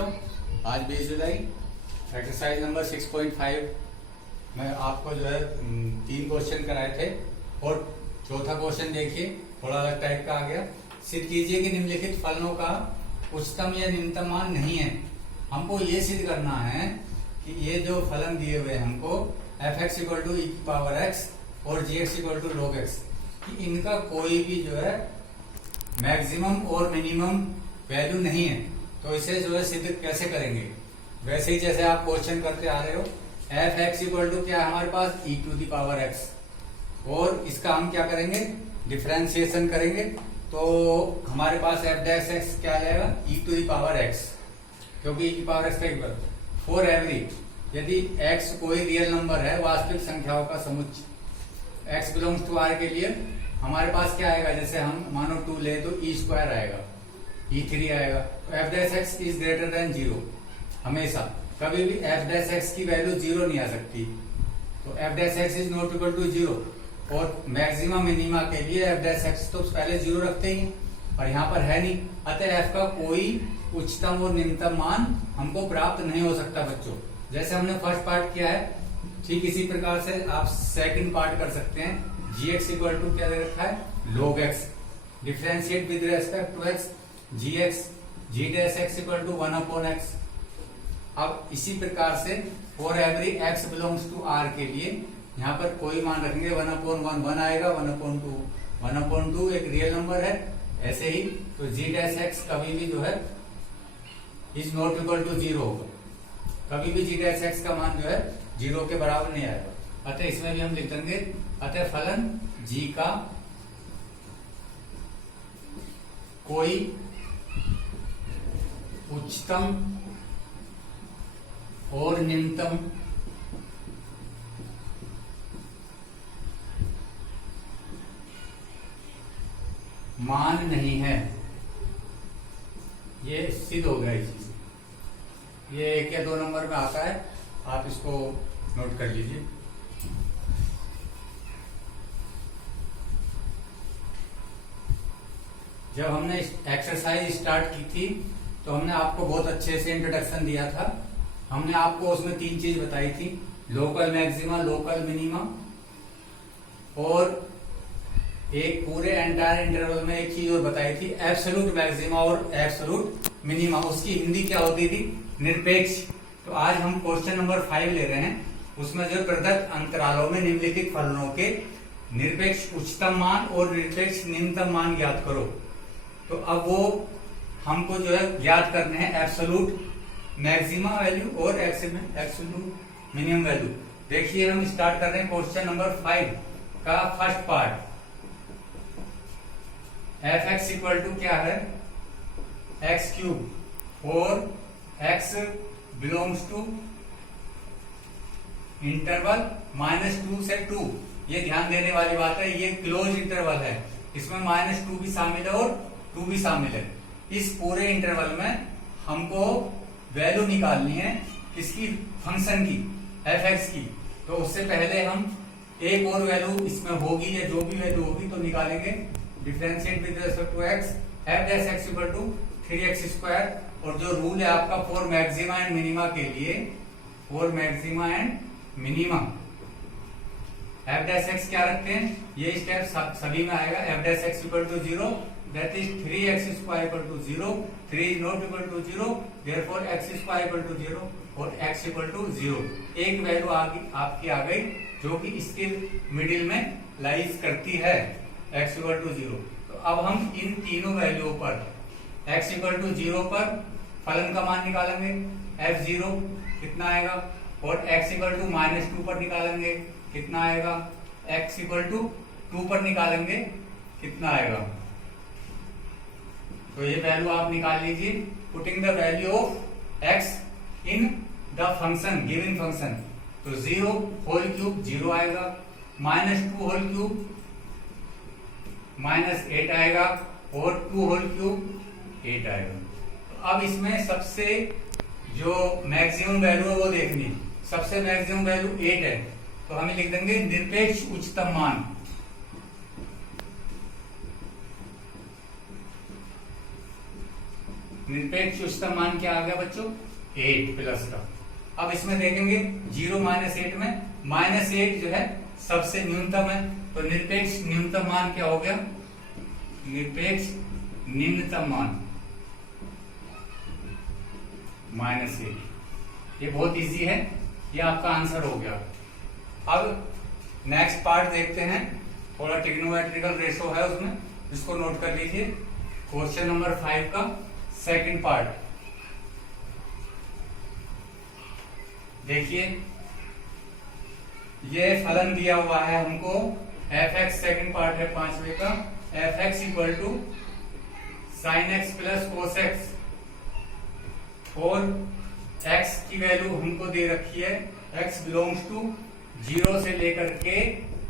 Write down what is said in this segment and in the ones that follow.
बच्चों, आज 20 जुलाई exercise number 6.5 में आपको जो है 3 क्वेश्चन कराए थे और चौथा क्वेश्चन देखिए थोड़ा अलग टाइप का आ गया। सिद्ध कीजिए कि निम्नलिखित फलनों का उच्चतम या निम्नतम मान नहीं है। हमको ये सिद्ध करना है कि ये जो फलन दिए हुए हैं हमको f(x = e⁻x) और g(x = log(x) कि इनका कोई भी जो है मैक्सिमम और मिनिमम वैल्यू नहीं है। तो इसे जो है सिद्ध कैसे करेंगे, वैसे ही जैसे आप क्वेश्चन करते आ रहे हो। f(x = क्या है हमारे पास e⁻x) और इसका हम क्या करेंगे, डिफरेंशिएशन करेंगे। तो हमारे पास f'(x) क्या आ जाएगा e⁻x, क्योंकि e⁻x का इक्वल फॉर एवरी, यदि x कोई रियल नंबर है, वास्तविक संख्याओं का समुच्चय, x बिलोंग्स टू r के लिए हमारे पास क्या आएगा, जैसे हम मानो 2 ले तो e² आएगा, e3 आएगा। तो f'(x) इज ग्रेटर देन 0, हमेशा कभी भी f'(x) की वैल्यू 0 नहीं आ सकती। तो f'(x) is not equal to 0 और मैक्सिमम मिनिमा के लिए f'(x) तो पहले 0 रखते ही और यहाँ पर है नहीं, अतः f का कोई उच्चतम और निम्नतम मान हमको प्राप्त नहीं हो सकता। बच्चों जैसे हमने फर्स्ट पार्ट किया है, ठीक इसी प्रकार से आप सेकंड पार्ट कर सकते हैं। g(x) = क्या दे रखा है log(x), differentiate with respect to x, g(x) = 1/x। अब इसी प्रकार से for every x belongs to r के लिए यहाँ पर कोई मान रखेंगे 1/1, 1 आएगा, 1/2, 1/2 एक रियल नंबर है, ऐसे ही। तो g(x) कभी भी जो है इज नॉट इक्वल टू 0 होगा, कभी भी g(x) का मान जो है 0 के बराबर नहीं आएगा। अतः इसमें भी हम लिख देंगे, अतः फलन g का कोई उच्चतम और निम्नतम मान नहीं है। ये सिद्ध हो गया। इसी से ये 1 या 2 नंबर में आता है, आप इसको नोट कर लीजिए। जब हमने एक्सरसाइज स्टार्ट की थी तो हमने आपको बहुत अच्छे से इंट्रोडक्शन दिया था। हमने आपको उसमें 3 चीज बताई थी, लोकल मैक्सिमा, लोकल मिनिमा और एक पूरे एंटायर इंटरवल में एक चीज और बताई थी, एब्सोल्यूट मैक्सिमा और एब्सोल्यूट मिनिमा। उसकी हिंदी क्या होती थी, निरपेक्ष। तो आज हम क्वेश्चन नंबर 5 ले रहे हैं, उसमें जो प्रदत्त अंतरालों में निम्नलिखित फलनों के निरपेक्ष उच्चतम मान और निरपेक्ष निम्नतम मान ज्ञात करो। तो अब वो हमको जो है ज्ञात करने हैं एब्सोल्यूट मैक्सिमा वैल्यू और एब्सोल्यूट मिनिमम वैल्यू। देखिए हम स्टार्ट कर रहे हैं क्वेश्चन नंबर 5 का फर्स्ट पार्ट। f(x) = क्या है x³ और x बिलोंग्स टू इंटरवल -2 से 2। ये ध्यान देने वाली बात है, ये क्लोज इंटरवल है, इसमें -2 भी शामिल है और 2 भी शामिल है। इस पूरे इंटरवल में हमको वैल्यू निकालनी है किसकी, फंक्शन की, f(x) की। तो उससे पहले हम एक और वैल्यू इसमें होगी या जो भी वैल्यू होगी तो निकालेंगे। Differentiate with respect to x, f'(x) = 3x²। और जो रूल है आपका फॉर मैक्सिमा एंड मिनिमा के लिए, for maxima and minima f'(x) क्या रखते हैं, ये स्टेप सभी में आएगा। f'(x) = 0, that is 3x² = 0, 3 is not equal to 0, therefore x² = 0 और x = 0। एक वैल्यू आपकी आ गई जो कि इसके मिडिल में लाइज करती है, x = 0। तो अब हम इन तीनों वैल्यूओं पर x = 0 पर फलन का मान निकालेंगे, f0 कितना आएगा, और x = -2 पर निकालेंगे कितना आएगा, x = 2 पर निकालेंगे कितना आएगा। तो ये वैल्यू आप निकाल लीजिए, putting the value of x in the function, given function. तो 0³ 0 आएगा, -2³ -8 आएगा और 2³ 8 आएगा। तो अब इसमें सबसे जो मैक्सिमम वैल्यू है वो देखनी है। सबसे मैक्सिमम वैल्यू 8 है, तो हमें लिख देंगे निरपेक्ष उच्चतम मान। निरपेक्ष उच्चतम मान क्या आ गया बच्चों, 8 प्लस का। अब इसमें देखेंगे 0 माइनस 8 में -8 जो है सबसे न्यूनतम है, तो निरपेक्ष न्यूनतम मान क्या हो गया, निरपेक्ष निम्नतम मान -8। ये बहुत इजी है, ये आपका आंसर हो गया। अब नेक्स्ट पार्ट देखते हैं, थोड़ा ट्रिग्नोमेट्रिकल रेशो है उसमें, इसको नोट कर लीजिए। क्वेश्चन नंबर 5 का सेकंड पार्ट देखिए, ये फलन दिया हुआ है हमको f(x), सेकंड पार्ट है 5वें का, f(x) equal to sin x plus cos x, और x की वैल्यू हमको दे रखी है, x बिलोंग्स टू 0 से लेकर के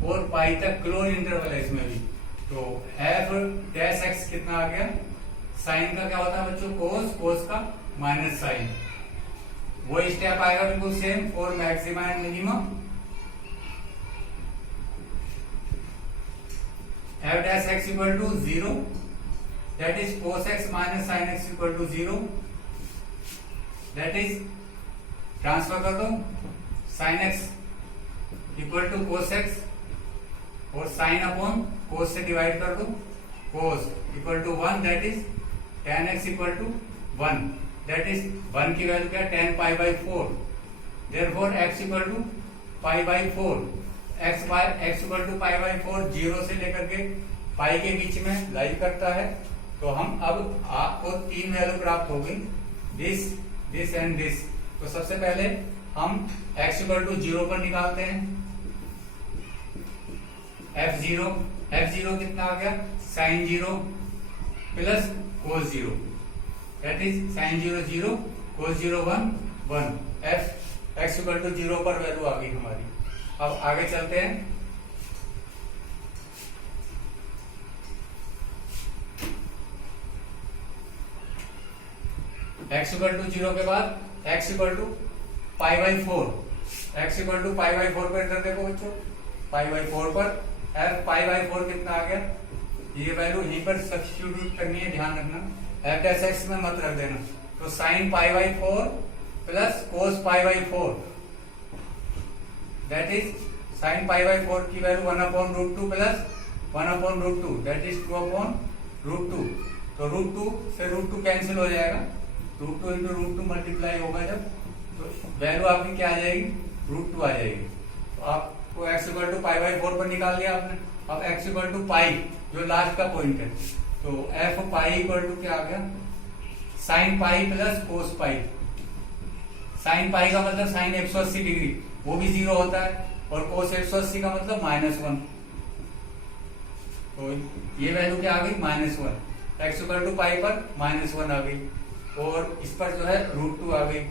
और पाई तक क्लोज इंटरवल है इसमें भी। तो f डैश x कितना आ गया, साइन का क्या होता है बच्चों, कोस, कोस का माइनस साइन। वो स्टेप आएगा बिल्कुल same for maximum and minimum. f dash x equal to 0, that is cos x minus sine x equal to 0, that is transfer कर दो, sine x equal to cos x और sine upon cos से divide कर दो, cos equal to 1, that is tan x equal to 1, that is 1 की value क्या, tan pi by 4, therefore x equal to pi by 4, x equal to pi by 4 0 से लेकर के पाई के बीच में लाई करता है। तो हम अब आपको 3 वैल्यू प्राप्त होगी, दिस, दिस एंड दिस। तो सबसे पहले हम x इक्वल टू 0 पर निकालते हैं, f0 कितना आ गया, sine 0 plus cos 0, that is sine 0 0, cos 0 1 1, x equal to 0 पर वैल्यू आ गई हमारी। अब आगे चलते हैं, x इक्वल टू 0 के बाद x equal to pi by 4, x equal to pi by 4 पर इधर देखो बच्चों, पाई बाई 4 पर f पाई बाई 4 कितना आ गया, ये वैल्यू यहीं पर सब्स्टिट्यूट करनी है, ध्यान रखना, f डैश x में मत रख देना। तो sine pi by 4 plus cos pi by 4, that is sine pi by 4 की वैल्यू 1/√2 प्लस 1/√2, दैट इज 2/√2। तो √2 से √2 कैंसिल हो जाएगा, √2 इंटू √2 मल्टीप्लाई होगा जब, तो वैल्यू आपकी क्या आ जाएगी, √2 आ जाएगी। तो आपको x equal to pi by 4 पर निकाल लिया आपने। अब x इक्वल टू पाई जो लास्ट का पॉइंट है, तो f पाई इक्वल टू क्या आ गया, साइन पाई प्लस कोस पाई। साइन पाई का मतलब साइन 180 डिग्री, वो भी 0 होता है, और कोस 180 का मतलब -1। तो ये वैल्यू क्या आ गई, -1। x इक्वल टू पाई पर -1 आ गई, और इस पर जो है √2 आ गई,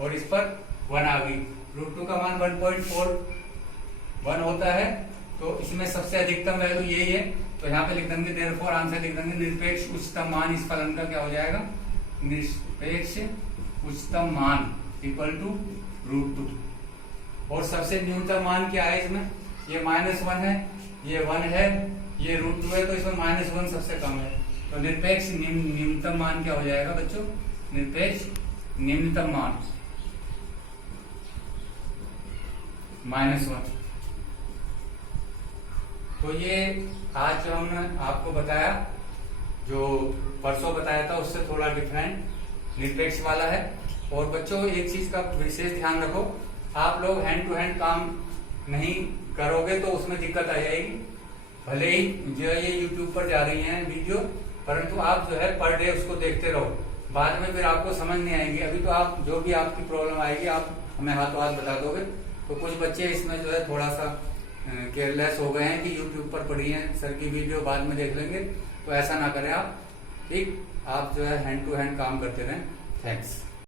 और इस पर 1 आ गई। √2 का मान 1.41 होता है, तो इसमें सबसे अधिकतम वैल्यू यही है, तो यहाँ पे लिख देंगे, देयरफॉर आंसर लिख देंगे, निरपेक्ष उच्चतम मान इस फलन का क्या हो जाएगा, निरपेक्ष उच्चतम मान इक्वल टू √2। और सबसे न्यूनतम मान क्या है इसमें, ये -1 है, ये 1 है, ये √2 है, तो इसमें -1 सबसे कम है। तो निरपेक्ष निम्नतम मान क्या हो जाएगा बच्चों, निरपेक्ष निम्नतम मान -1। तो ये आज जो हमने आपको बताया, जो परसों बताया था उससे थोड़ा डिफरेंट निरपेक्ष वाला है। और बच्चों एक चीज का विशेष ध्यान रखो, आप लोग हैंड टू हैंड काम नहीं करोगे तो उसमें दिक्कत आ जाएगी। भले ही जो ये यूट्यूब पर जा रही हैं वीडियो, परंतु आप जो है पर डे उसको देखते रहो, बाद में फिर आपको समझ नहीं आएंगी। अभी तो आप जो भी आपकी प्रॉब्लम आएगी आप हमें हाथों हाथ बता दोगे। तो कुछ बच्चे इसमें जो है थोड़ा सा केयरलेस हो गए हैं कि यूट्यूब पर पढ़ी है सर की वीडियो, बाद में देख लेंगे, तो ऐसा ना करें आप, ठीक। आप जो है हैंड टू हैंड काम करते रहें। थैंक्स।